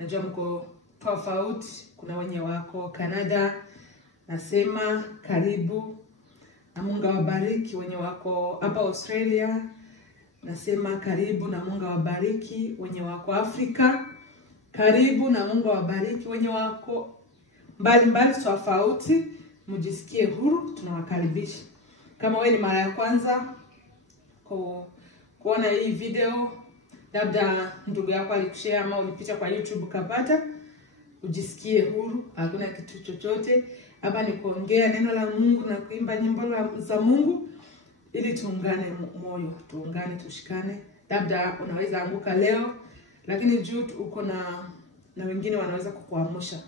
Najua mko tofauti, kuna wenye wako Canada, nasema karibu na Mungu awabariki. Wenye wako hapa Australia, nasema karibu na Mungu awabariki. Wenye wako Afrika, karibu na Mungu awabariki. Wenye wako mbali tofauti, mjisikie huru, tunawakaribisha. Kama wewe ni mara ya kwanza kuona hii video, labda ndugu yako alikushare ama ulipita kwa YouTube ukapata, ujisikie huru, hakuna kitu chochote. Hapa ni kuongea neno la Mungu na kuimba nyimbo za Mungu ili tuungane moyo, tuungane, tushikane. Labda unaweza anguka leo, lakini juu uko na wengine wanaweza kukuamsha.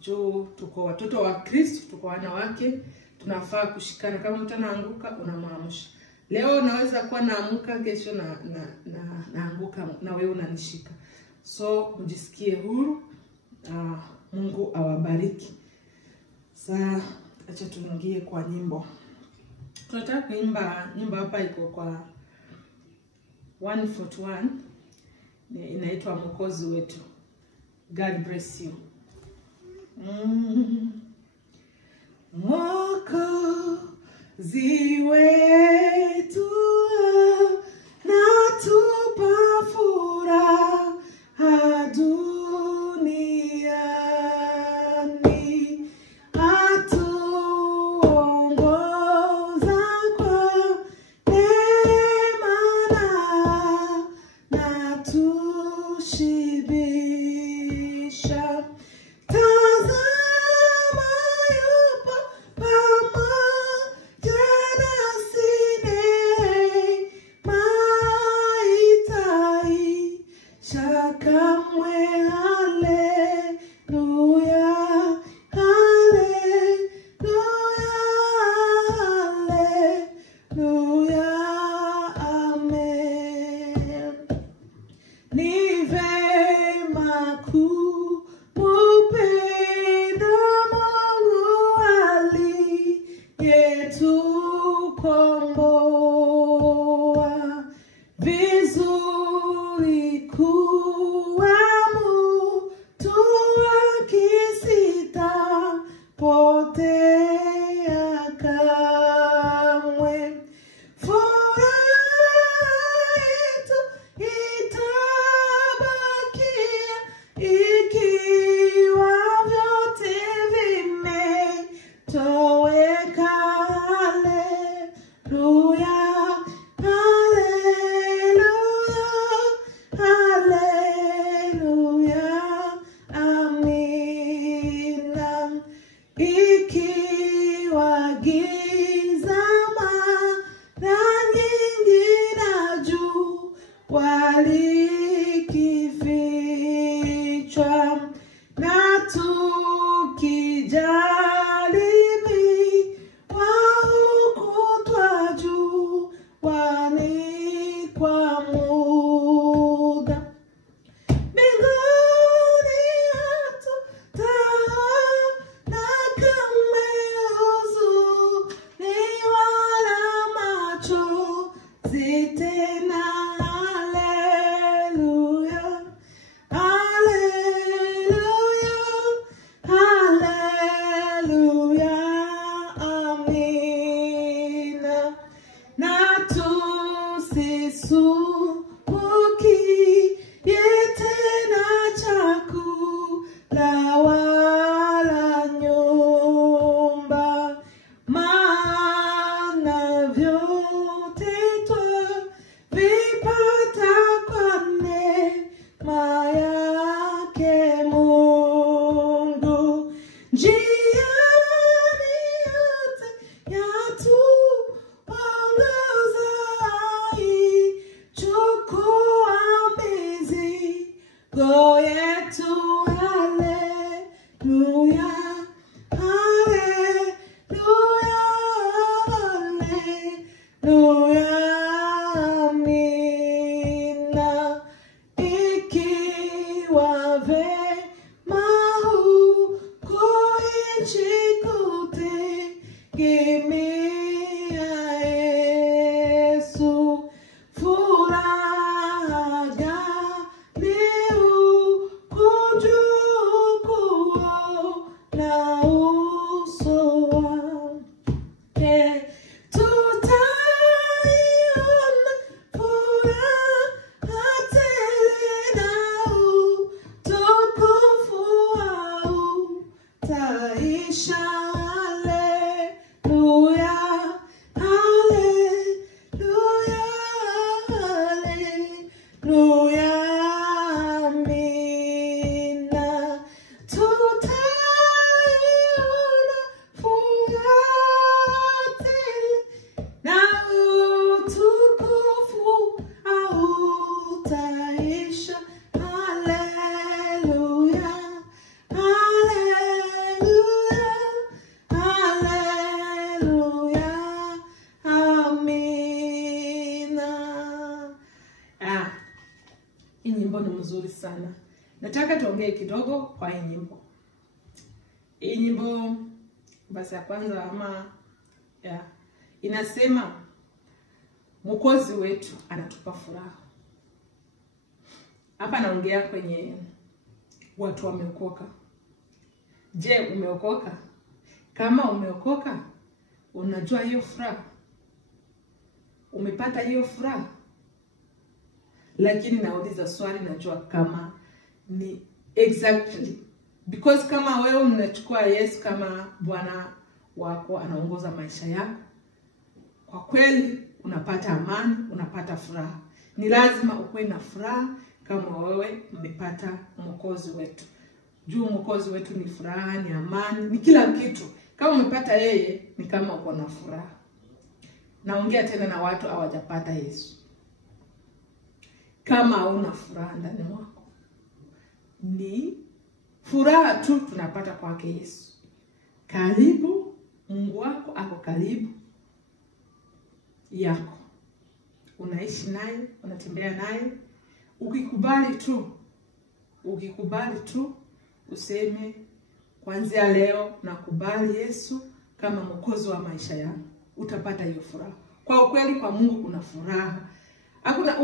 Juu tuko watoto wa Kristo, tuko wanawake, tunafaa kushikana. Kama mtu anaanguka, unamwamsha. Leo naweza kuwa naamka, kesho naanguka na wewe unanishika. So mjisikie huru. Mungu awabariki. Sasa acha tuingie kwa nyimbo. Tunataka kuimba nyimbo hapa, iko kwa 141, inaitwa Mwokozi Wetu. God bless you. Mwokozi wetu natupa furaha duniani, atuongoza kwa neema na tushibisha. Tazama yupo pamoja nasi, neema itaisha kamwe. Haleluya, haleluya, amen. Ni vema kumupenda Mungu aliyetukomboa. Vizuri kuwa mtu akisitapotea kamwe. Furaha yetu itabakia ikiwa vyote vimetoweka. Haleluya, haleluya, amina. Ikiwa giza mara nyingi na jua likifichwa, na tukijaribiwa huku twajua ni kwa muda. Mbinguni hatutaona kamwe huzuni wala machozi tena. Haleluya, haleluya, haleluya, amina. Na tusisumbukie tena chakula wala nyumba, maana vyote twavipata kwa neema yake Mungu. Njiani yote yatuongoza, ichukua mizigo yetu. Haleluya, haleluya, haleluya, amina. Ikiwa vema huko nchi kutegemea Yesu, furaha gani ukujua tuongee kidogo kwa hii nyimbo. Hii nyimbo basi ya kwanza inasema Mwokozi wetu anatupa furaha. Hapa naongea kwenye watu wameokoka. Je, umeokoka? Kama umeokoka, unajua hiyo furaha? Umepata hiyo furaha? Lakini nauliza swali, najua kama ni exactly. Because kama wewe unachukua Yesu kama Bwana wako, anaongoza maisha yako, kwa kweli unapata amani, unapata furaha. Ni lazima ukuwe na furaha kama wewe umepata Mwokozi wetu. Juu Mwokozi wetu ni furaha, ni amani, ni kila kitu. Kama umepata yeye, ni kama uko na furaha. Naongea tena na watu hawajapata Yesu. Kama hauna furaha ndani mwako, ni furaha tu tunapata kwake Yesu. Karibu, Mungu wako ako karibu yako. Unaishi naye, unatembea naye. Ukikubali tu useme kuanzia leo nakubali Yesu kama Mwokozi wa maisha yangu, utapata hiyo furaha. Kwa ukweli kwa Mungu kuna furaha. Hakuna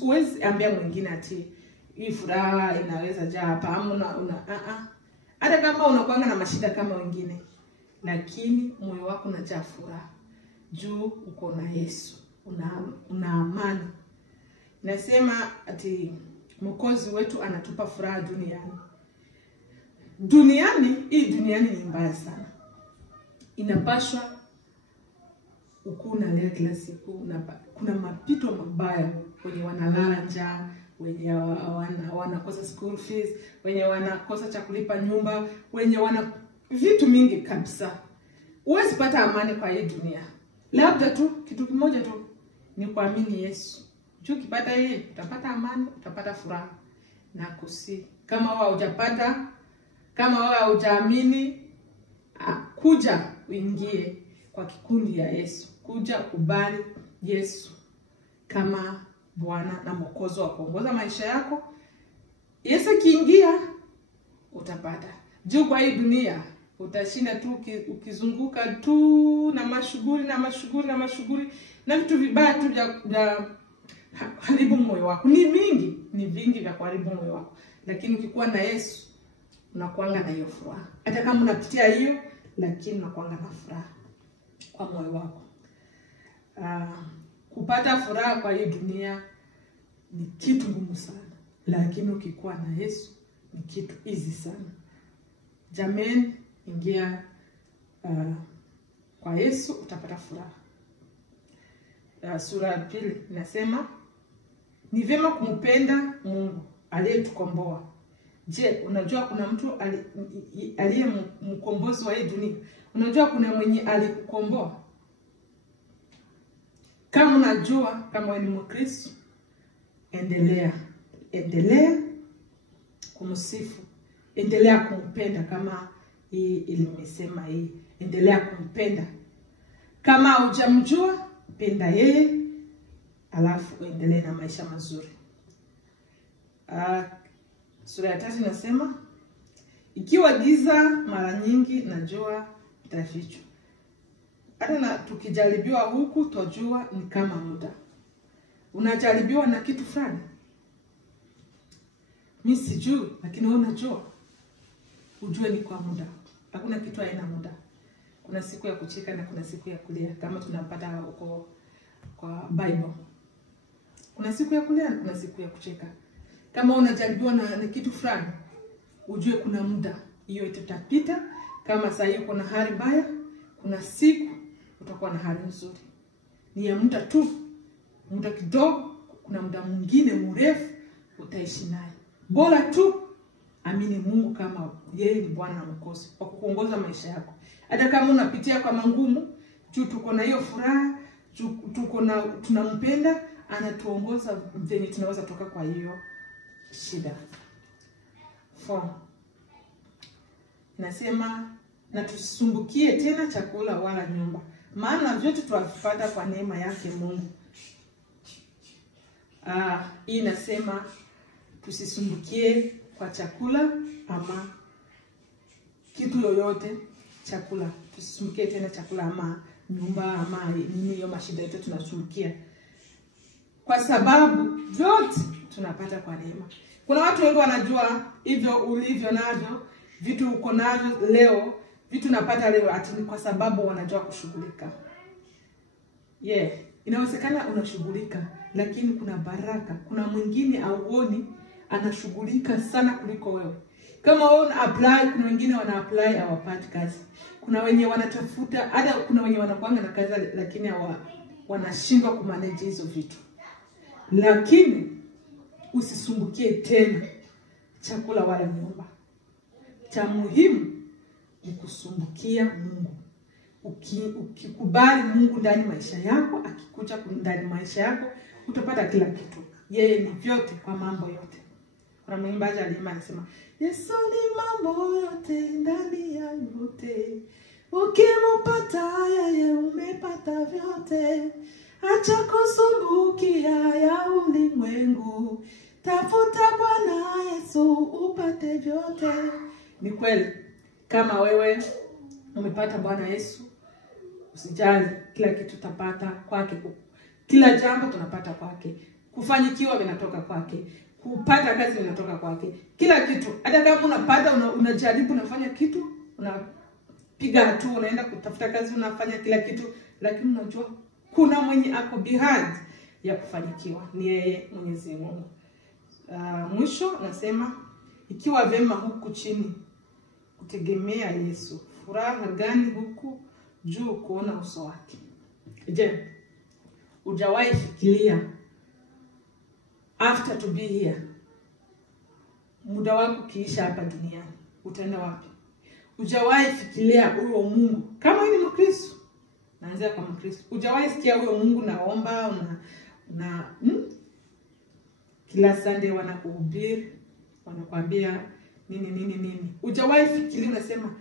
uwezi ambia mwingine ati hii furaha inaweza jaa hapa hata kama unakuanga na mashida kama wengine, lakini moyo wako unajaa furaha juu uko na Yesu, una amani. Nasema ati Mwokozi wetu anatupa furaha duniani. Hii duniani ni mbaya sana. Inapashwa ukuna leo kila siku. Kuna mapito mabaya, wenye wanalala njaa, wenye wanakosa school fees, wenye wanakosa cha kulipa nyumba, wenye vitu mingi kabisa. Huwezi pata amani kwa hii dunia. Labda tu kitu kimoja tu ni kuamini Yesu. Juu ukipata yeye, utapata amani, utapata furaha. Na kama wewe hujaamini, kuja uingie kwa kikundi ya Yesu. Kuja kubali Yesu kama Bwana na Mwokozi wa kuongoza maisha yako. Yesu kiingia, utapata. Juu kwa hii dunia utashinda tu ukizunguka tu na mashughuli na vitu vibaya tu vya haribu moyo wako. Ni vingi vya kuharibu moyo wako. Lakini ukikuwa na Yesu, unakuanga na hiyo furaha. Hata kama unapitia hiyo, lakini unakuanga na furaha kwa moyo wako. Kupata furaha kwa hii dunia ni kitu ngumu sana. Lakini ukikuwa na Yesu, ni kitu easy sana. Jameni, ingia kwa Yesu, utapata furaha. Sura ya 2 inasema ni vyema kumpenda Mungu aliyetukomboa. Je, unajua kuna mtu aliye mkombozi wa hii dunia? Unajua kuna mwenye alikukomboa? Kama unajua, kama wewe ni Mkristo, endelea kumsifu, endelea kumpenda kama hii ilimesema hii. Endelea kumpenda. Kama hujamjua, penda yeye, alafu uendelee na maisha mazuri. Sura ya 3 inasema ikiwa giza mara nyingi najua itafichwa. Hata na tukijaribiwa huku, twajua ni kama muda. Unajaribiwa na kitu fulani? Mimi sijui, lakini wewe unajua. Ujue ni kwa muda. Hakuna kitu haina muda. Kuna siku ya kucheka na kuna siku ya kulia, kama tunapata huko kwa Bible. Kuna siku ya kulia na kuna siku ya kucheka. Kama unajaribiwa na kitu fulani, ujue kuna muda. Hiyo itapita. Kama sasa hiyo kuna hali mbaya, kuna siku utakuwa na hali nzuri. Ni ya muda tu. Muda kidogo, kuna muda mwingine mrefu utaishi naye. Bora tu amini Mungu kama yeye ni Bwana na Mwokozi kwa kuongoza maisha yako. Hata kama unapitia kwa mangumu, juu tuko na hiyo furaha, tunampenda, anatuongoza venye tunaweza toka kwa hiyo shida. 4. Nasema na tusisumbukie tena chakula wala nyumba, maana vyote tuwapata kwa neema yake Mungu. Hii nasema tusisumbukie kwa chakula ama kitu yoyote, chakula. Tusisumbukie tena chakula ama nyumba ama nini, hiyo mashida yote tunasumbukia. Kwa sababu vyote tunapata kwa neema. Kuna watu wengi wanajua hivyo ulivyo navyo, vitu uko navyo leo, vitu napata leo ati kwa sababu wanajua kushughulika. Inawezekana unashughulika, lakini kuna baraka. Kuna mwingine auoni anashughulika sana kuliko wewe. Kama wewe una apply, kuna wengine wana apply hawapati kazi. Kuna wenye wanatafuta, hata kuna wenye wanakuanga na kazi lakini wanashindwa kumanage hizo vitu. Lakini usisumbukie tena chakula wala nyumba. Cha muhimu ni kusumbukia Mungu. Ukikubali Mungu ndani maisha yako, akikuja ndani maisha yako, utapata kila kitu. Yeye ni vyote kwa mambo yote. Kuna mwimbaji aliimba anasema, Yesu ni mambo yote ndani ya yote. Ukimpata yeye umepata vyote. Acha kusumbukia ya ulimwengu. Tafuta Bwana Yesu upate vyote. Ni kweli, kama wewe umepata Bwana Yesu, usijali, kila kitu utapata kwake. Kila jambo tunapata kwake. Kufanikiwa vinatoka kwake. Kupata kazi vinatoka kwake. Kila kitu. Hata kama unapata, unajaribu, unafanya kitu, unapiga hatua, unaenda kutafuta kazi, unafanya kila kitu, lakini unajua kuna mwenye ako behind ya kufanikiwa, ni yeye Mwenyezi Mungu. Mwisho nasema, ikiwa vema huku chini kutegemea Yesu, furaha gani huku juu kuona uso wake. Je, hujawahi fikiria after to be here, muda wako kiisha hapa duniani, utaenda wapi? Hujawahi fikiria huyo Mungu kama ni Mkristo? Naanzia kwa Mkristo. Hujawahi sikia huyo Mungu naomba kila Sunday wanakuhubiri, wanakuambia nini. Hujawahi fikiria unasema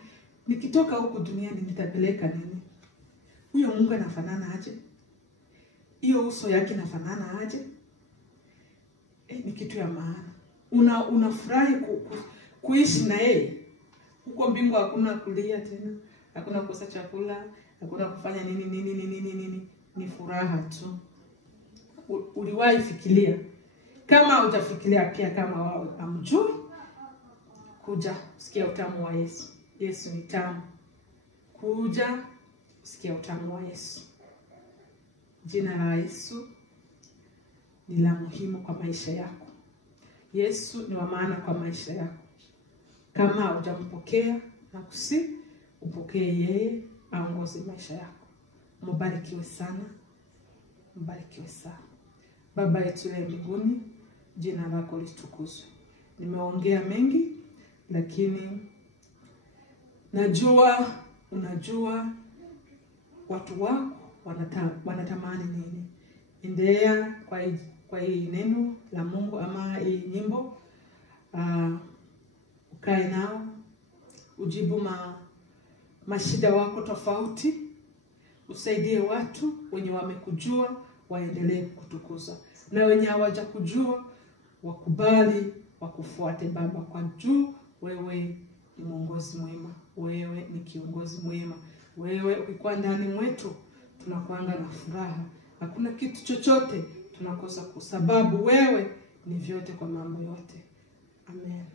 nikitoka huku duniani nitapeleka nini? Huyo Mungu anafanana aje? Hiyo uso yake inafanana aje? Ni kitu ya maana. Unafurahi kuishi na yeye. Huko mbingu hakuna kulia tena, hakuna kukosa chakula, hakuna kufanya nini. Ni furaha tu. Uliwahi fikiria? Kama hutafikiria pia, kama wao hamjui, kuja usikia utamu wa Yesu. Yesu ni tamu. Kuja usikia utamu wa Yesu. Jina la Yesu ni la muhimu kwa maisha yako. Yesu ni wa maana kwa maisha yako. Kama hujampokea, na upokee yeye, aongoze maisha yako. Mbarikiwe sana. Mbarikiwe sana. Baba yetu wa mbinguni, jina lako litukuzwe. Nimeongea mengi, lakini najua unajua watu wako wanatamani nini. Endelea kwa hii neno la Mungu ama hii nyimbo, ukae nao, ujibu mashida wako tofauti, usaidie watu wenye wamekujua waendelee kukutukuza, na wenye hawajakujua wakubali wakufuate Baba, kwa juu wewe ni mwongozi mwema, wewe ni kiongozi mwema. Wewe ukikuwa ndani mwetu tunakuanga na furaha. Hakuna kitu chochote tunakosa, kwa sababu wewe ni vyote kwa mambo yote. Amen.